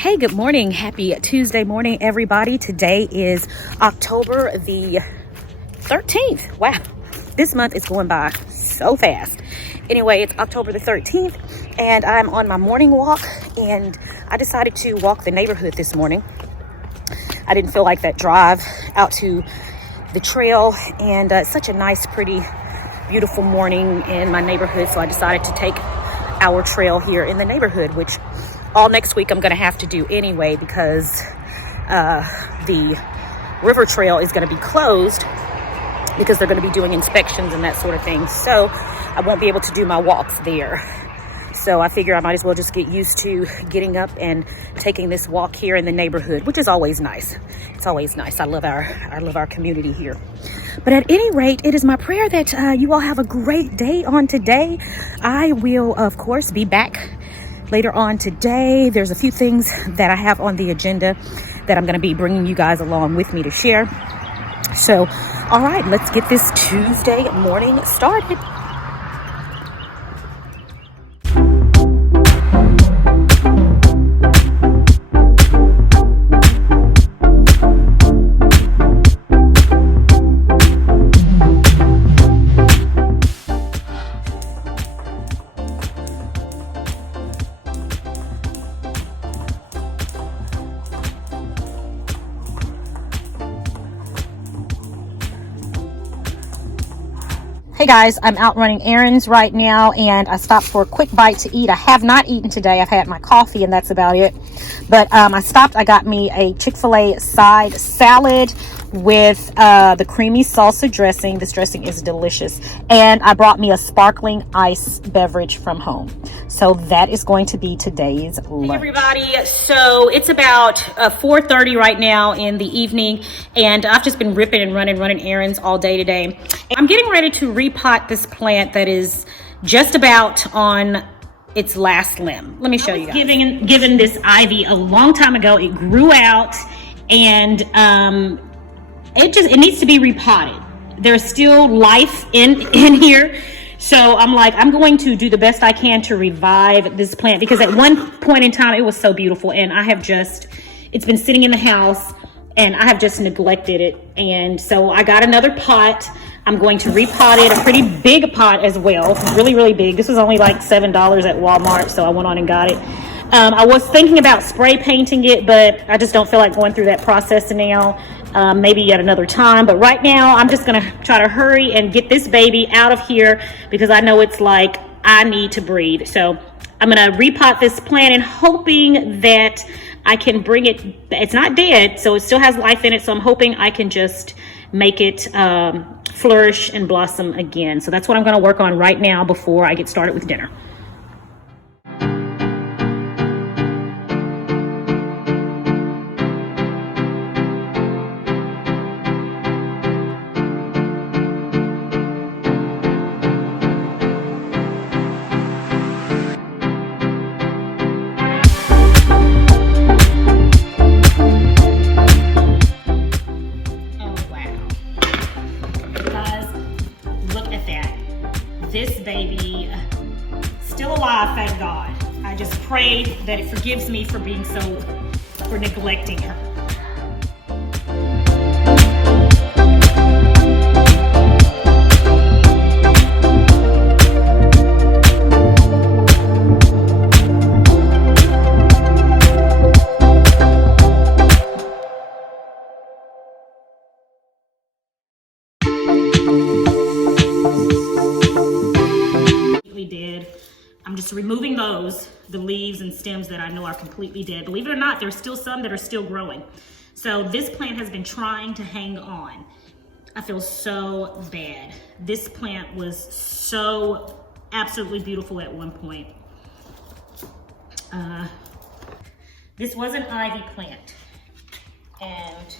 Hey, good morning. Happy Tuesday morning, everybody. Today is October the 13th. Wow, this month is going by so fast. Anyway, it's October the 13th and I'm on my morning walk, and I decided to walk the neighborhood this morning. I didn't feel like that drive out to the trail, and it's such a nice, pretty, beautiful morning in my neighborhood, so I decided to take our trail here in the neighborhood, which all next week I'm going to have to do anyway, because the river trail is going to be closed because they're going to be doing inspections and that sort of thing. So I won't be able to do my walks there. So I figure I might as well just get used to getting up and taking this walk here in the neighborhood, which is always nice. It's always nice. I love our community here. But at any rate, it is my prayer that you all have a great day on today. I will, of course, be back later on today. There's a few things that I have on the agenda that I'm going to be bringing you guys along with me to share. So, all right, let's get this Tuesday morning started. Hey guys, I'm out running errands right now, and I stopped for a quick bite to eat. I have not eaten today. I've had my coffee and that's about it. But I stopped. I got me a Chick-fil-A side salad with the creamy salsa dressing. This dressing is delicious. And I brought me a sparkling ice beverage from home. So that is going to be today's lunch. Hey everybody, so it's about 4:30 right now in the evening, and I've just been ripping and running errands all day today. I'm getting ready to repot this plant that is just about on its last limb. Let me show you guys. Given this ivy a long time ago. It grew out, and it needs to be repotted. There's still life in here. So I'm like, I'm going to do the best I can to revive this plant, because at one point in time it was so beautiful, and it's been sitting in the house and I have just neglected it. And so I got another pot. I'm going to repot it, a pretty big pot as well, really, really big. This was only like $7 at Walmart, so I went on and got it. I was thinking about spray painting it, but I just don't feel like going through that process now. Maybe at another time, but right now I'm just gonna try to hurry and get this baby out of here, because I know it's like I need to breathe. So I'm gonna repot this plant and hoping that I can bring it. It's not dead, so it still has life in it, so I'm hoping I can just make it flourish and blossom again. So that's what I'm gonna work on right now before I get started with dinner. This baby still alive, thank God. I just prayed that it forgives me for neglecting her. Dead. I'm just removing the leaves and stems that I know are completely dead. Believe it or not, there's still some that are still growing. So this plant has been trying to hang on. I feel so bad. This plant was so absolutely beautiful at one point. This was an ivy plant, and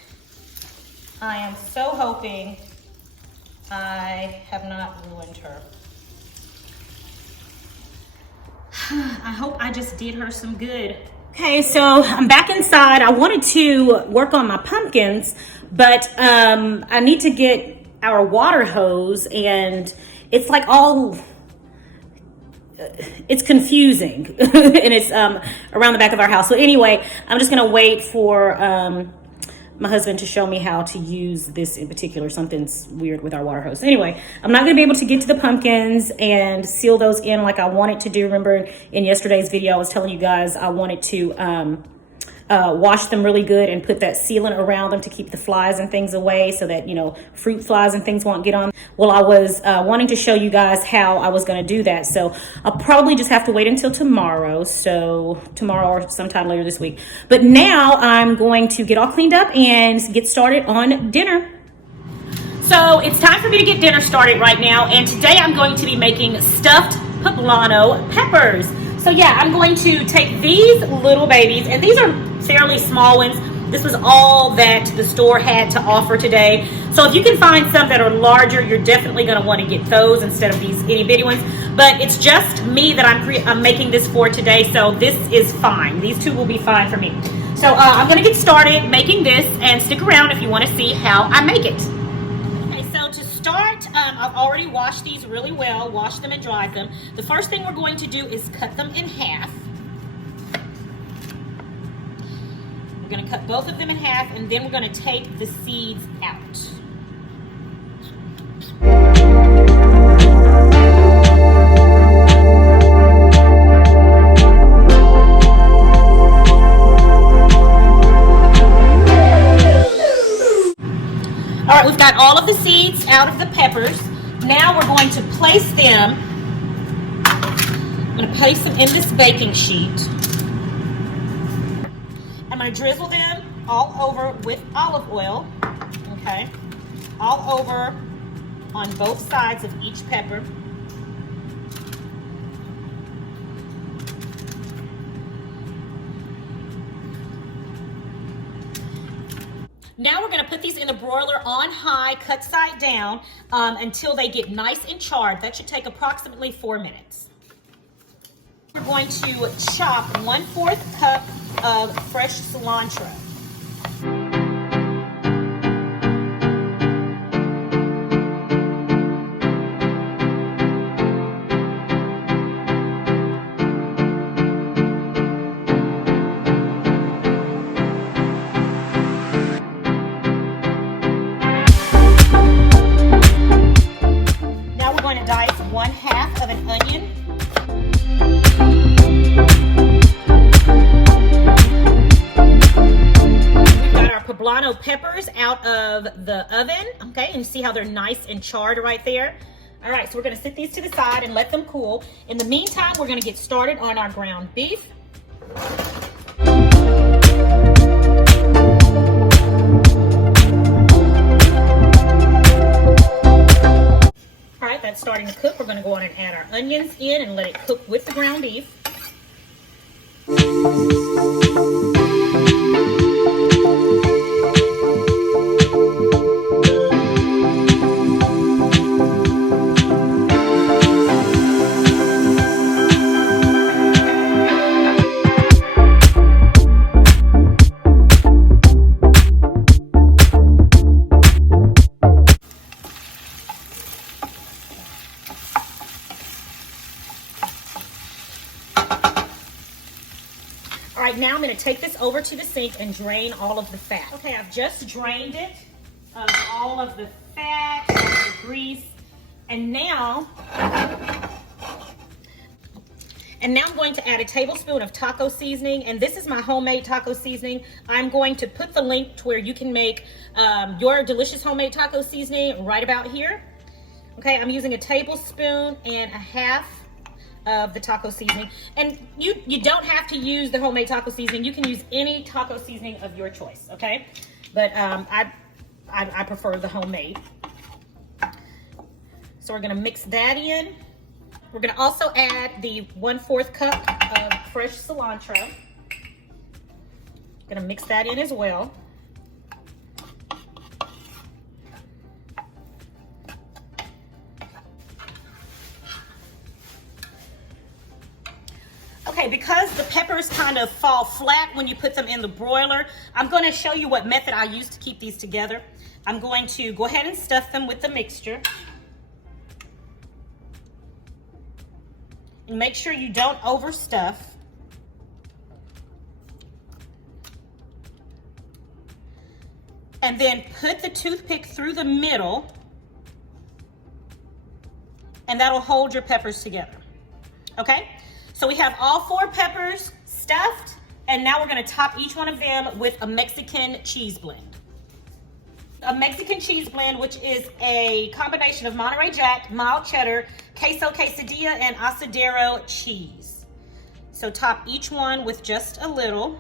I am so hoping I have not ruined her. I hope I just did her some good. Okay, so I'm back inside. I wanted to work on my pumpkins, but I need to get our water hose, and it's like all it's confusing and it's around the back of our house. So anyway, I'm just gonna wait for my husband to show me how to use this in particular. Something's weird with our water hose. Anyway, I'm not gonna be able to get to the pumpkins and seal those in like I wanted to do. Remember in yesterday's video, I was telling you guys I wanted to wash them really good and put that sealant around them to keep the flies and things away so that, you know, fruit flies and things won't get on. Well, I was wanting to show you guys how I was going to do that. So I'll probably just have to wait until tomorrow. So tomorrow or sometime later this week. But now I'm going to get all cleaned up and get started on dinner. So it's time for me to get dinner started right now. And today I'm going to be making stuffed poblano peppers. So yeah, I'm going to take these little babies, and these are fairly small ones. This was all that the store had to offer today. So if you can find some that are larger, you're definitely going to want to get those instead of these itty bitty ones. But it's just me that I'm making this for today, so this is fine. These two will be fine for me. So I'm going to get started making this, and stick around if you want to see how I make it. Okay, so to start, I've already washed these really well, washed them and dried them. The first thing we're going to do is cut them in half. We're going to cut both of them in half, and then we're going to take the seeds out. All right, we've got all of the seeds out of the peppers. Now we're going to place them, I'm going to place them in this baking sheet. I'm going to drizzle them all over with olive oil, okay? All over on both sides of each pepper. Now we're going to put these in the broiler on high, cut side down, until they get nice and charred. That should take approximately 4 minutes. We're going to chop 1/4 cup of fresh cilantro. Now we're going to dice 1/2 of an onion. Poblano peppers out of the oven, okay, and you see how they're nice and charred right there. All right, so we're going to set these to the side and let them cool. In the meantime, we're going to get started on our ground beef. All right, that's starting to cook. We're going to go on and add our onions in and let it cook with the ground beef. All right, now I'm going to take this over to the sink and drain all of the fat. Okay, I've just drained it of all of the fat, all of the grease, and now I'm going to add a tablespoon of taco seasoning, and this is my homemade taco seasoning. I'm going to put the link to where you can make your delicious homemade taco seasoning right about here. Okay, I'm using a tablespoon and a half of the taco seasoning, and you don't have to use the homemade taco seasoning. You can use any taco seasoning of your choice, okay? But I prefer the homemade. So we're gonna mix that in. We're gonna also add the 1/4 cup of fresh cilantro. Gonna mix that in as well. Okay, because the peppers kind of fall flat when you put them in the broiler, I'm going to show you what method I use to keep these together. I'm going to go ahead and stuff them with the mixture. Make sure you don't overstuff. And then put the toothpick through the middle, and that'll hold your peppers together. Okay? So we have all 4 peppers stuffed, and now we're gonna top each one of them with a Mexican cheese blend. A Mexican cheese blend, which is a combination of Monterey Jack, mild cheddar, queso quesadilla, and asadero cheese. So top each one with just a little.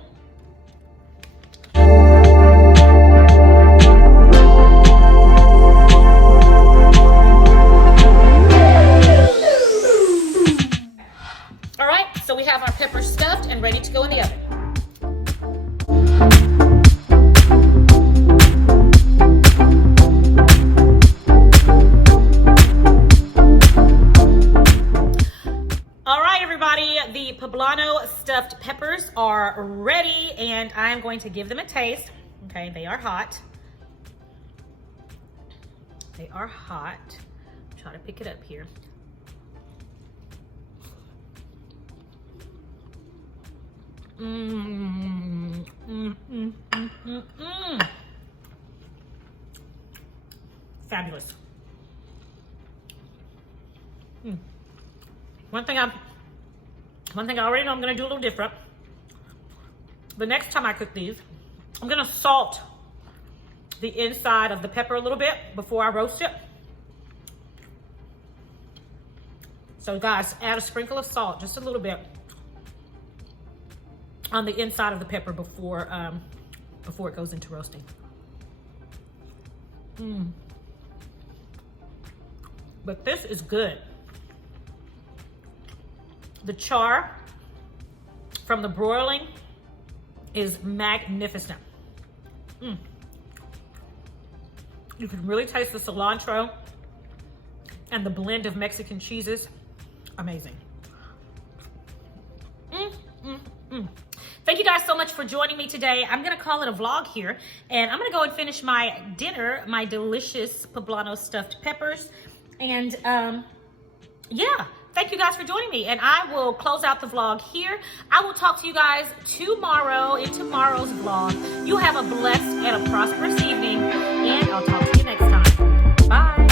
All right, so we have our peppers stuffed and ready to go in the oven. The poblano stuffed peppers are ready, and I'm going to give them a taste. Okay, they are hot. They are hot. Try to pick it up here. Fabulous. One thing I already know I'm gonna do a little different. The next time I cook these, I'm gonna salt the inside of the pepper a little bit before I roast it. So guys, add a sprinkle of salt, just a little bit, on the inside of the pepper before it goes into roasting. But this is good. The char from the broiling is magnificent. You can really taste the cilantro and the blend of Mexican cheeses. Amazing. Thank you guys so much for joining me today. I'm gonna call it a vlog here, and I'm gonna go and finish my dinner, my delicious poblano stuffed peppers. And yeah. Thank you guys for joining me, and I will close out the vlog here. I will talk to you guys tomorrow in tomorrow's vlog. You have a blessed and a prosperous evening, and I'll talk to you next time. Bye.